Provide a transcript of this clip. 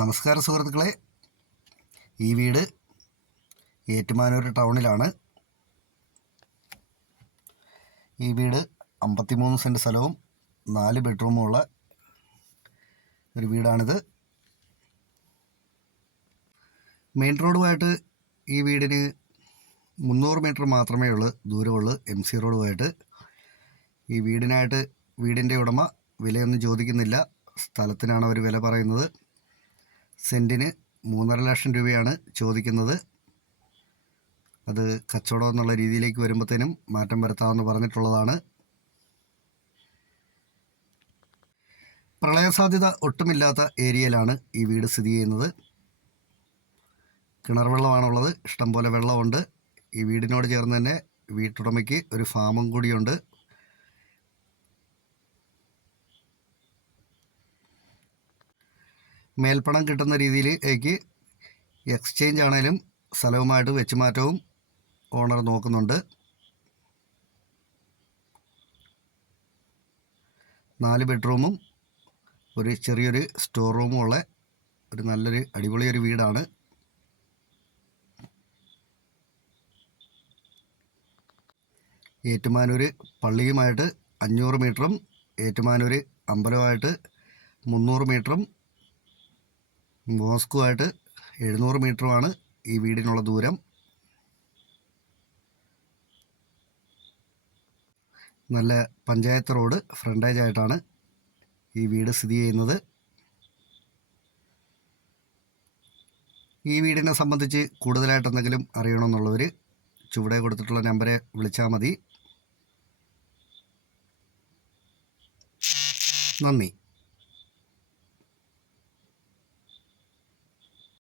നമസ്കാരം സുഹൃത്തുക്കളെ, ഈ വീട് ഏറ്റുമാനൂർ ടൗണിലാണ്. ഈ വീട് 53 സെൻറ്റ് സ്ഥലവും 4 ബെഡ്റൂമുള്ള ഒരു വീടാണിത്. മെയിൻ റോഡുമായിട്ട് ഈ വീടിന് 300 മീറ്റർ മാത്രമേ ദൂരമുള്ളൂ MC റോഡുമായിട്ട്. ഈ വീടിൻ്റെ ഉടമ വിലയൊന്നും ചോദിക്കുന്നില്ല. സ്ഥലത്തിനാണ് അവർ വില പറയുന്നത്. സെൻറ്റിന് 3.5 ലക്ഷം രൂപയാണ് ചോദിക്കുന്നത്. അത് കച്ചവടം എന്നുള്ള രീതിയിലേക്ക് വരുമ്പോഴത്തേനും മാറ്റം വരുത്താമെന്ന് പറഞ്ഞിട്ടുള്ളതാണ്. പ്രളയസാധ്യത ഒട്ടുമില്ലാത്ത ഏരിയയിലാണ് ഈ വീട് സ്ഥിതി ചെയ്യുന്നത്. കിണർ വെള്ളമാണുള്ളത്, ഇഷ്ടംപോലെ വെള്ളമുണ്ട്. ഈ വീടിനോട് ചേർന്ന് തന്നെ വീട്ടുടമയ്ക്ക് ഒരു ഫാമും കൂടിയുണ്ട്. മേൽപ്പണം കിട്ടുന്ന രീതിയിലേക്ക് എക്സ്ചേഞ്ച് ആണേലും സ്ഥലവുമായിട്ട് വെച്ചുമാറ്റവും ഓണർ നോക്കുന്നുണ്ട്. 4 ബെഡ്റൂമും ഒരു ചെറിയൊരു സ്റ്റോർ റൂമും ഉള്ള ഒരു നല്ലൊരു അടിപൊളിയൊരു വീടാണ്. ഏറ്റുമാനൂർ പള്ളിയുമായിട്ട് 500 മീറ്ററും ഏറ്റുമാനൂർ അമ്പലമായിട്ട് 300 മീറ്ററും മോസ്കോ ആയിട്ട് 700 മീറ്ററുമാണ് ഈ വീടിനുള്ള ദൂരം. നല്ല പഞ്ചായത്ത് റോഡ് ഫ്രണ്ടേജ് ആയിട്ടാണ് ഈ വീട് സ്ഥിതി ചെയ്യുന്നത്. ഈ വീടിനെ സംബന്ധിച്ച് കൂടുതലായിട്ട് എന്തെങ്കിലും അറിയണമെന്നുള്ളവർ ചുവടെ കൊടുത്തിട്ടുള്ള നമ്പറെ വിളിച്ചാൽ മതി. നന്ദി.